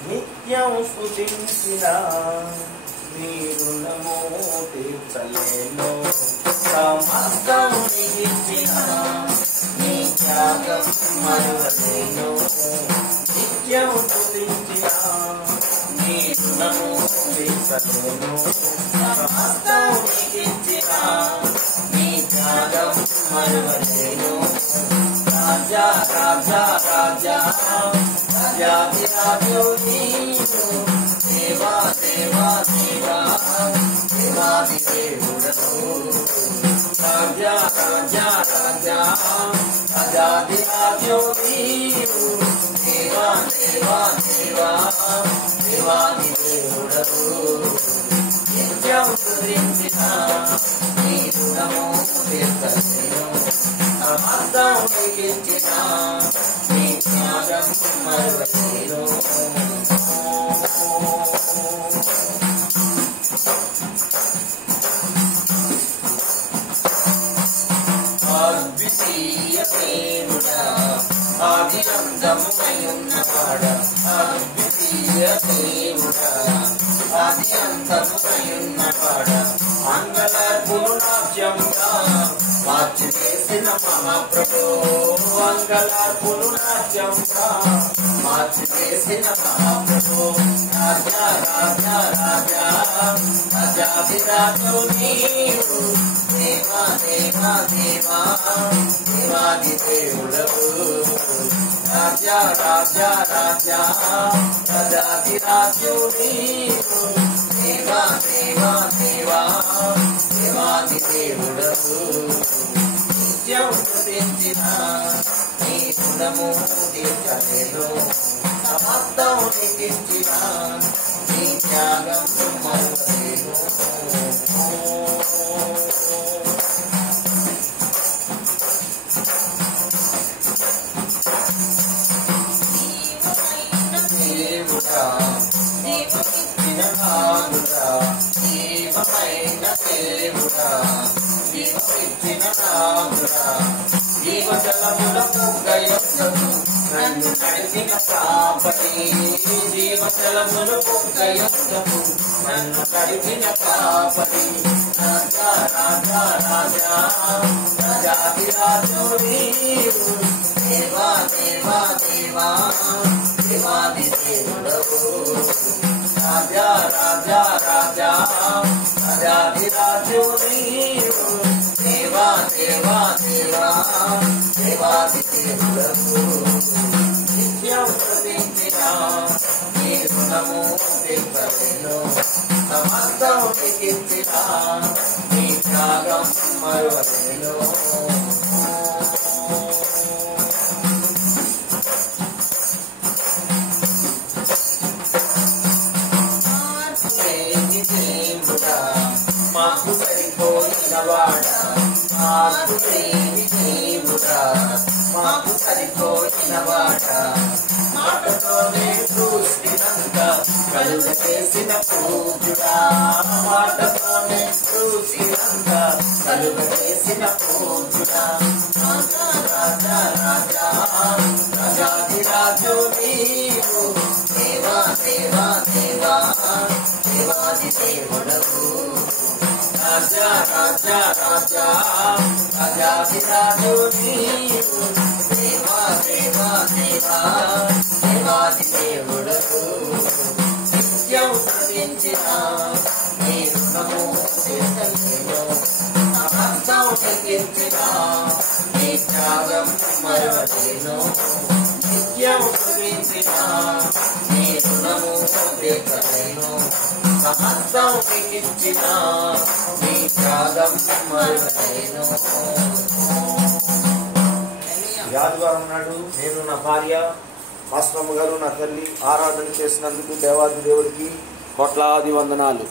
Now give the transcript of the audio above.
నిత్యం స్తుతించిన నీ రుణము తీర్చలేను సమస్తం నీకిచ్చిన నీ త్యాగం మరువలేను నిత్యం స్తుతించిన నీ రుణము తీర్చలేను సమస్తం నీకిచ్చిన నీ త్యాగం మరువలేను రాజా రాజా రాజా రాజాధిరాజు నీవు దేవా దేవా దేవా దేవాది దేవుడవు రాజా రాజా రాజా రాజాధిరాజు నీవు దేవా దేవా దేవా దేవాది దేవుడవు నిత్యం స్తుతించిన నీ రుణము తీర్చలేను సమస్తం నీకిచ్చిన నీ త్యాగం మరువలేను అద్వితీయ దేవుడా ఆది అంతమునై ఉన్నవాడా అద్వితీయ దేవుడా ఆది అంతమునై ఉన్నవాడా మంగళార్పులు నాట్యంగా మార్చివేసిన మహాప్రభు మంగళార్పులు నాట్యంగా మార్చివేసిన మహాప్రభు రాజా రాజా రాజా రాజాధిరాజు నీవు దేవా దేవా దేవా దేవాది దేవుడవు రాజా రాజా రాజా రాజాధిరాజు నీవు దేవా దేవా దేవా దేవాది దేవుడవు నిత్యం స్తుతించిన నీ రుణము తీర్చలేను సమస్తం నీకిచ్చిన నీ త్యాగం మరువలేను దేవుడా నీకిచ్చిన నాదుడా జీవమైన దేవుడా జీవమిచ్చిన నాదుడా జీవజలముల పొంగయొద్దకు నన్ను నడిచిన కాపరి జీవజలముల పొంగయొద్దకు నన్ను నడిచిన కాపరి రాజా రాజా రాజా రాజాధిరాజు నీవు దేవా దేవా దేవా దేవాది దేవుడవు రాజా రాజా రాజా రాజాధిరాజు నీవు దేవా దేవా దేవా దేవాది దేవుడవు నిత్యం స్తుతించిన నీ రుణము తీర్చలేను సమస్తం నీకిచ్చిన నీ త్యాగం మరువలేను మాకు సరిపోయిన వాడా మాకు లేని దేవుడా మాకు సరిపోయిన వాడా మాటతోనే సృష్టినంతా కలుగ చేసిన పూజుడా మాటతోనే సృష్టినంతా కలుగ చేసిన పూజుడా రాజా రాజా రాజా రాజాధిరాజు నీవు దేవా దేవా దేవా దేవాది దేవుడవు రాజా రాజా రాజా రాజాధిరాజు నీవు దేవా దేవా దేవా దేవాది దేవుడవు నిత్యం స్తుతించిన నీ రుణము తీర్చలేను సమస్తం నీకిచ్చిన నీ త్యాగం మరువలేను నిత్యం స్తుతించిన నీ రుణము తీర్చలేను సమస్తం నీకిచ్చిన నీ త్యాగం మరువలేను. ఆదివారం నాడు నేను నా భార్య మాస్టమ్మ గారు నా తల్లి ఆరాధన చేసినందుకు దేవాది దేవుడికి కోట్లాది వందనాలు.